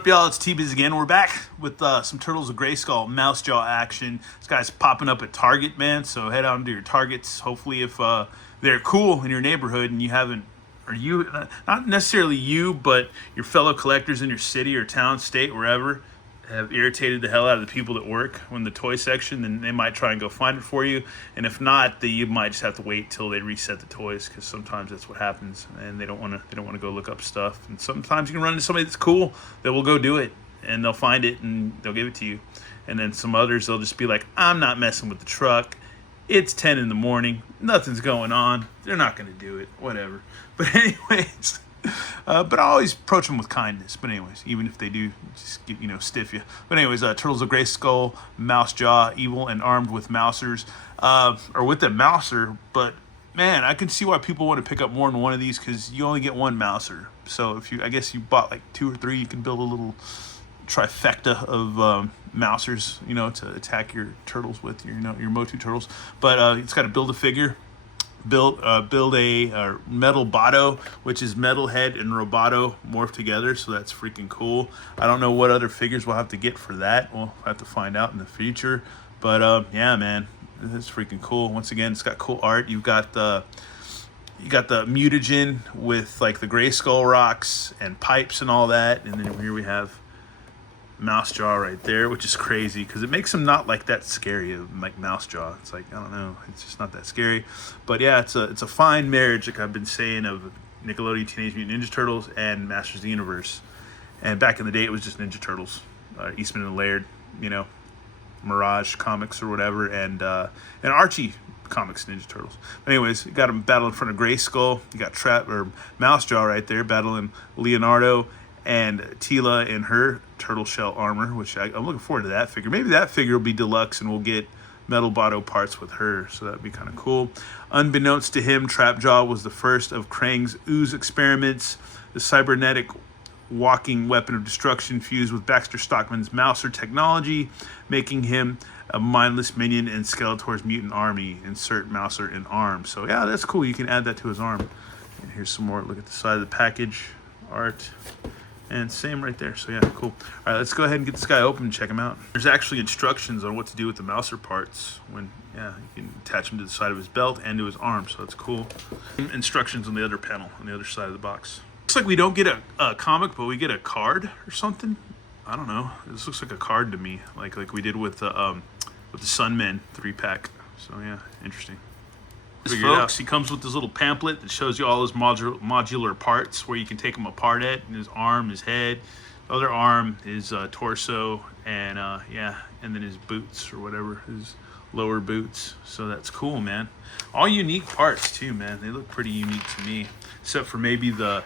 Up, y'all, it's T-Biz again. We're back with some Turtles of Grayskull mouse jaw action. This guy's popping up at Target, man, so head out to your Targets. Hopefully if they're cool in your neighborhood and you haven't, or you, not necessarily you, but your fellow collectors in your city or town, state, wherever, have irritated the hell out of the people that work in the toy section, then they might try and go find it for you. And if not, you might just have to wait till they reset the toys, because sometimes that's what happens, and they don't want to go look up stuff. And sometimes you can run into somebody that's cool that will go do it, and they'll find it and they'll give it to you. And then some others, they'll just be like, I'm not messing with the truck. It's 10 in the morning. Nothing's going on. They're not going to do it. Whatever. But anyways. But I always approach them with kindness. But anyways, even if they do just get, stiff you. But anyways, Turtles of Grayskull, mouse jaw, evil and armed with mousers, or with a mouser. But man, I can see why people want to pick up more than one of these, because you only get one mouser. So if I guess you bought like 2 or 3, you can build a little trifecta of mousers, to attack your turtles with, your Motu turtles. But it's got to build a figure. Build a metal Botto, which is metal head and Roboto morphed together, so that's freaking cool. I don't know what other figures we'll have to get for that. We'll have to find out in the future. But yeah, man, it's freaking cool. Once again, it's got cool art. You got the mutagen with like the Grayskull rocks and pipes and all that, and then here we have mouse jaw right there, which is crazy because it makes him not like that scary, like mouse jaw. It's like, I don't know, it's just not that scary. But yeah, it's a fine marriage, like I've been saying, of Nickelodeon Teenage Mutant Ninja Turtles and Masters of the Universe. And back in the day, it was just Ninja Turtles, Eastman and Laird, Mirage Comics or whatever, and Archie Comics Ninja Turtles. But anyways, you got him battling in front of Grayskull. You got Mouse Jaw right there battling Leonardo and Tila in her turtle shell armor, which I'm looking forward to that figure. Maybe that figure will be deluxe and we'll get metal Botto parts with her, so that'd be kind of cool. Unbeknownst to him, Trapjaw was the first of Krang's ooze experiments, the cybernetic walking weapon of destruction fused with Baxter Stockman's Mouser technology, making him a mindless minion in Skeletor's mutant army. Insert Mouser in arm. So yeah, that's cool. You can add that to his arm. And here's some more. Look at the side of the package art. And same right there. So yeah, cool. All right, let's go ahead and get this guy open and check him out. There's actually instructions on what to do with the mouser parts. You can attach them to the side of his belt and to his arm, so that's cool. Instructions on the other panel, on the other side of the box. Looks like we don't get a comic, but we get a card or something. I don't know. This looks like a card to me, like we did with the Sunmen 3-pack. So yeah, interesting. Folks, he comes with this little pamphlet that shows you all his modular parts, where you can take them apart at, and his arm, his head, the other arm, his torso, and and then his boots or whatever, his lower boots. So that's cool, man. All unique parts too, man. They look pretty unique to me, except for maybe the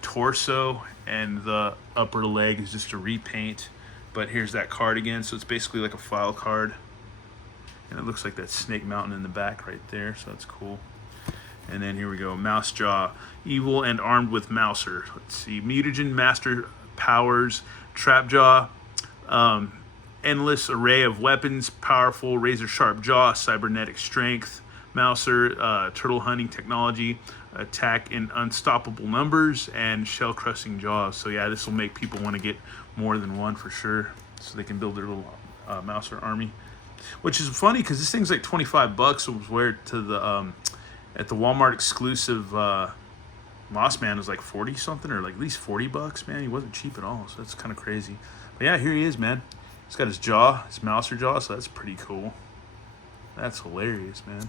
torso and the upper leg is just a repaint. But here's that card again, so it's basically like a file card. And it looks like that Snake Mountain in the back right there, so that's cool. And then here we go, Mouse Jaw, evil and armed with Mouser. Let's see, Mutagen Master Powers, Trapjaw, endless array of weapons, powerful razor sharp jaw, cybernetic strength, Mouser, turtle hunting technology, attack in unstoppable numbers, and shell crushing jaws. So yeah, this will make people want to get more than one for sure, so they can build their little Mouser army. Which is funny because this thing's like $25. It was where to the at the Walmart exclusive Moss Man was like 40 something, or like at least $40, man. He wasn't cheap at all, so that's kind of crazy. But yeah, here he is, man. He's got his jaw, his Mouser jaw, so that's pretty cool. That's hilarious, man.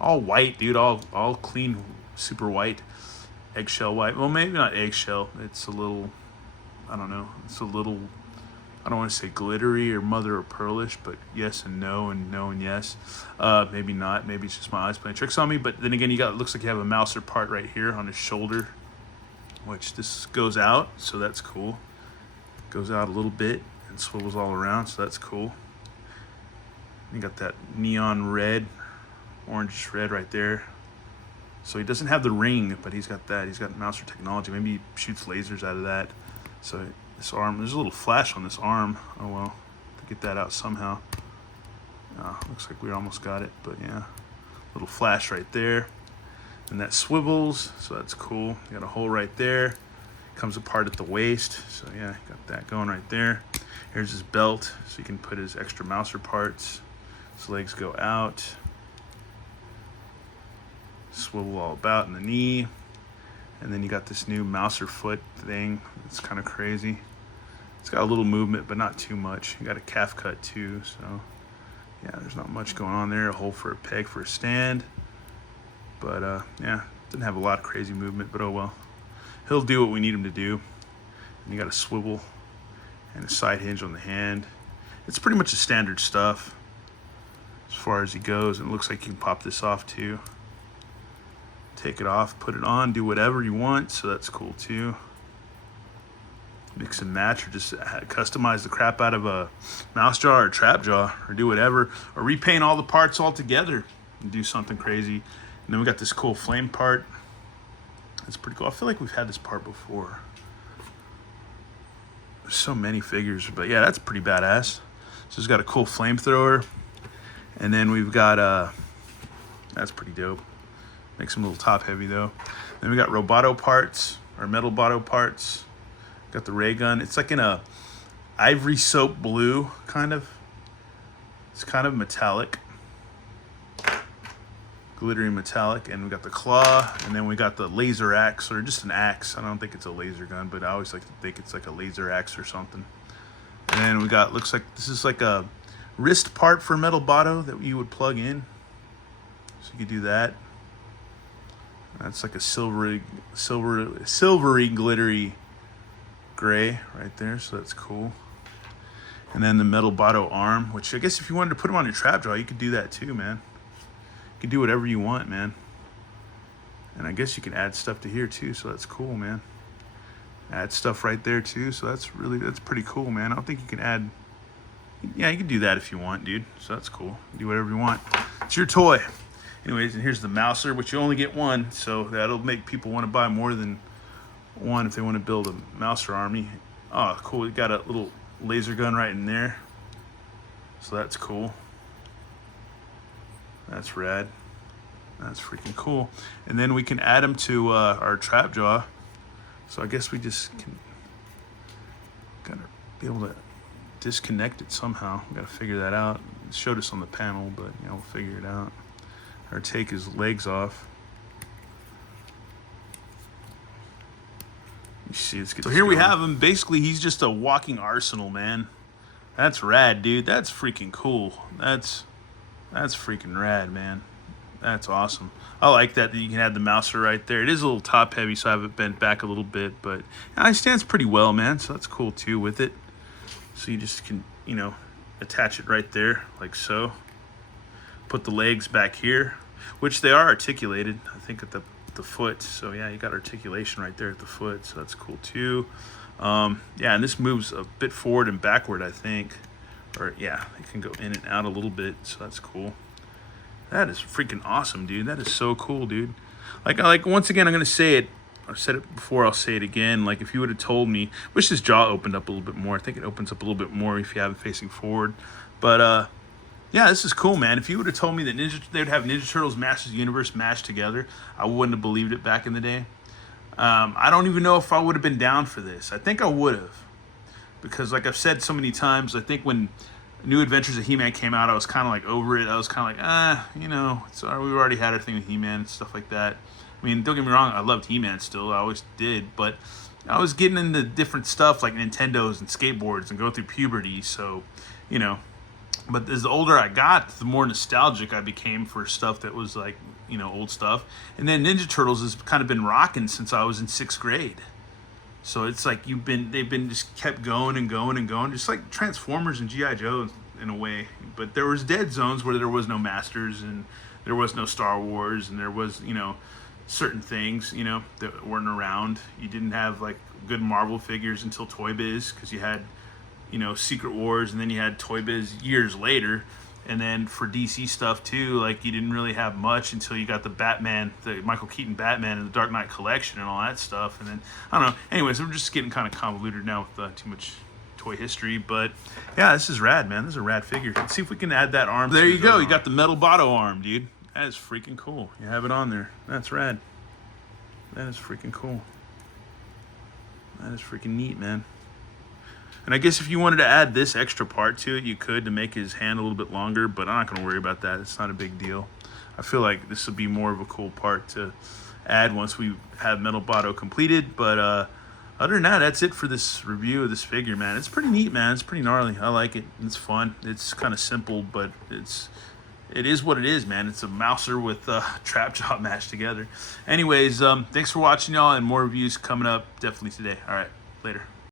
All white, dude. All clean, super white, eggshell white. Well, maybe not eggshell. It's a little, I don't know. It's a little, I don't want to say glittery or mother of pearlish, but yes and no and yes. Maybe not. Maybe it's just my eyes playing tricks on me. But then again, it looks like you have a Mouser part right here on his shoulder, which this goes out, so that's cool. Goes out a little bit and swivels all around, so that's cool. You got that neon red, orange red right there. So he doesn't have the ring, but he's got that. He's got Mouser technology. Maybe he shoots lasers out of that. So this arm, there's a little flash on this arm. Oh well, to get that out somehow. Looks like we almost got it, but yeah. Little flash right there. And that swivels, so that's cool. You got a hole right there. Comes apart at the waist. So yeah, got that going right there. Here's his belt, so you can put his extra mouser parts. His legs go out. Swivel all about in the knee. And then you got this new mouser foot thing. It's kind of crazy. It's got a little movement, but not too much. You got a calf cut too, so yeah, there's not much going on there. A hole for a peg for a stand. But yeah, didn't have a lot of crazy movement, but oh well. He'll do what we need him to do. And you got a swivel and a side hinge on the hand. It's pretty much a standard stuff as far as he goes. And it looks like you can pop this off too. Take it off, put it on, do whatever you want, so that's cool too. Mix and match, or just customize the crap out of a mouse jaw or trap jaw, or do whatever, or repaint all the parts all together and do something crazy. And then we got this cool flame part. It's pretty cool. I feel like we've had this part before. There's so many figures, but yeah, that's pretty badass. So it's got a cool flamethrower, and then we've got that's pretty dope. Makes him a little top heavy though. Then we got roboto parts, or metal botto parts. Got the ray gun. It's like in a ivory soap blue, kind of. It's kind of metallic. Glittery metallic. And we got the claw, and then we got the laser axe, or just an axe. I don't think it's a laser gun, but I always like to think it's like a laser axe or something. And then we got, looks like this is like a wrist part for metal botto that you would plug in. So you could do that. That's like a silvery glittery gray right there, so that's cool. And then the metal botto arm, which I guess if you wanted to put them on your trap jaw, you could do that too, man. You can do whatever you want, man. And I guess you can add stuff to here too, so that's cool, man. Add stuff right there too, so that's pretty cool, man. I don't think you can add, yeah, you can do that if you want, dude. So that's cool. Do whatever you want. It's your toy. Anyways, and here's the mouser, which you only get one, so that'll make people want to buy more than one if they want to build a mouser army. Oh, cool. We got a little laser gun right in there. So that's cool. That's rad. That's freaking cool. And then we can add them to our trap jaw. So I guess we just can gotta be able to disconnect it somehow. We gotta figure that out. It showed us on the panel, but you know, we'll figure it out. Or take his legs off. You see, it's good. So here we have him. Basically, he's just a walking arsenal, man. That's rad, dude. That's freaking cool. That's freaking rad, man. That's awesome. I like that you can add the mouser right there. It is a little top heavy, so I have it bent back a little bit, but it stands pretty well, man. So that's cool too with it. So you just can, you know, attach it right there like so. Put the legs back here, which they are articulated, I think, at the foot. So yeah, you got articulation right there at the foot, so that's cool too. Yeah, and this moves a bit forward and backward, I think. Or yeah, it can go in and out a little bit, so that's cool. That is freaking awesome, dude. That is so cool, dude. Like once again, I'm gonna say it. I've said it before, I'll say it again. Like, if you would have told me, wish his jaw opened up a little bit more. I think it opens up a little bit more if you have it facing forward. But yeah, this is cool, man. If you would have told me that they would have Ninja Turtles Masters of the Universe mashed together, I wouldn't have believed it back in the day. I don't even know if I would have been down for this. I think I would have. Because like I've said so many times, I think when New Adventures of He-Man came out, I was kind of like over it. I was kind of like, you know, we've already had our thing with He-Man and stuff like that. I mean, don't get me wrong, I loved He-Man still. I always did. But I was getting into different stuff like Nintendos and skateboards and going through puberty. So, you know. But as the older I got, the more nostalgic I became for stuff that was like, you know, old stuff. And then Ninja Turtles has kind of been rocking since I was in 6th grade. So it's like they've been just kept going and going and going, just like Transformers and G.I. Joe in a way. But there was dead zones where there was no Masters and there was no Star Wars and there was, you know, certain things, you know, that weren't around. You didn't have like good Marvel figures until Toy Biz, because you had, you know, Secret Wars, and then you had Toy Biz years later. And then for DC stuff too, like, you didn't really have much until you got the Batman, the Michael Keaton Batman and the Dark Knight collection and all that stuff. And then, I don't know. Anyways, we're just getting kind of convoluted now with too much toy history. But yeah, this is rad, man. This is a rad figure. Let's see if we can add that arm. There you go. You got the metal botto arm, dude. That is freaking cool. You have it on there. That's rad. That is freaking cool. That is freaking neat, man. And I guess if you wanted to add this extra part to it, you could, to make his hand a little bit longer, but I'm not going to worry about that. It's not a big deal. I feel like this would be more of a cool part to add once we have Metal Botto completed. But other than that, that's it for this review of this figure, man. It's pretty neat, man. It's pretty gnarly. I like it. It's fun. It's kind of simple, but it is what it is, man. It's a Mouser with Trap Jaw matched together. Anyways, thanks for watching, y'all, and more reviews coming up definitely today. All right, later.